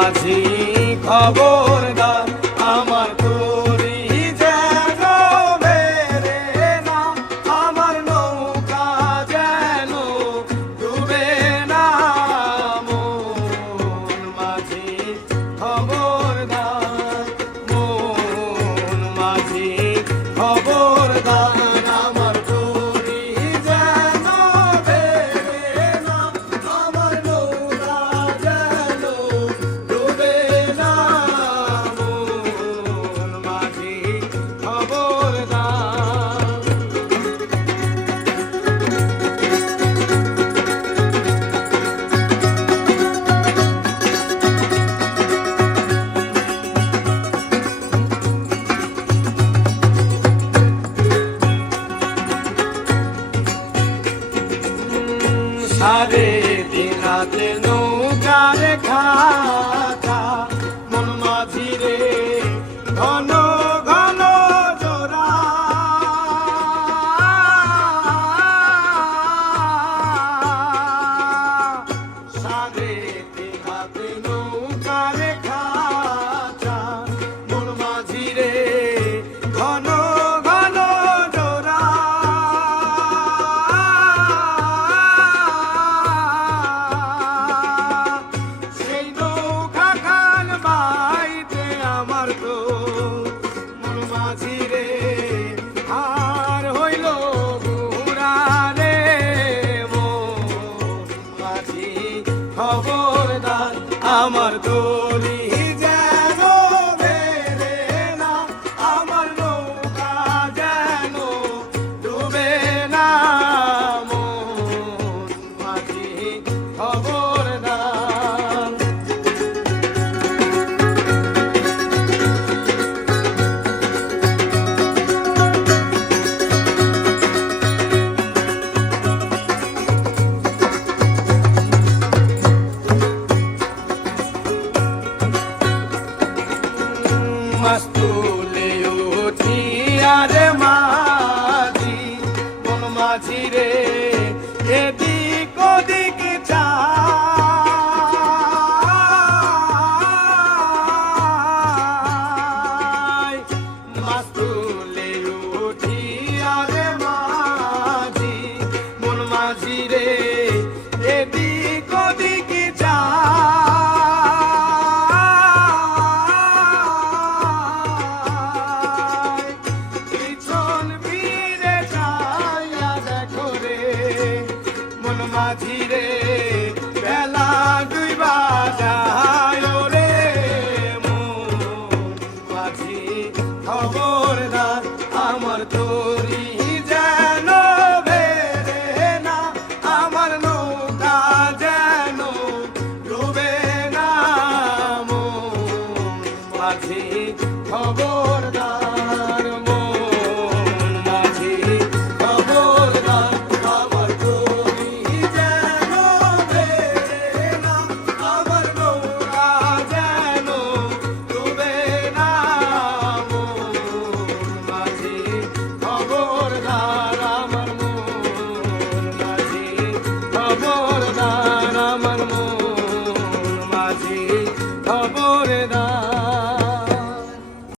মাঝি খবরদার আমার তরি যেন বেরে না, আমার নৌকা যেন ডুবে না। মন মাঝি খবরদার, মন মাঝি খবরদার আমার তরি যেন বেরে না, আমার নৌকা যেন ডুবে না। মন মাঝি খবরদার। সারে দিন রাতে নৌকার খাতা, মন মাঝি রে ঘন ঘন জোড়া। সারে দিন রাতে নৌকার খাতা, মন মাঝি রে ঘন ঘন জোড়া। সেই নৌকা খান বাইতে আমার তো মন মাঝি রে আর হইল বুড়া রে। মন মাঝি খবরদার আমার দলি যেন বেরে না, আমার নৌকা যেন ডুবে না। মন মাঝি খবরদার। মাস্তুলে উঠিয়া রে মাঝি, মন মাঝি রে এদিক ওদিক চায়। মাস্তুলে উঠিয়া রে মাঝি, মন মাঝি রে এদিক ওদিক চায়। পিছন ফিরে যাইয়া দেখো রে মন মাঝি রে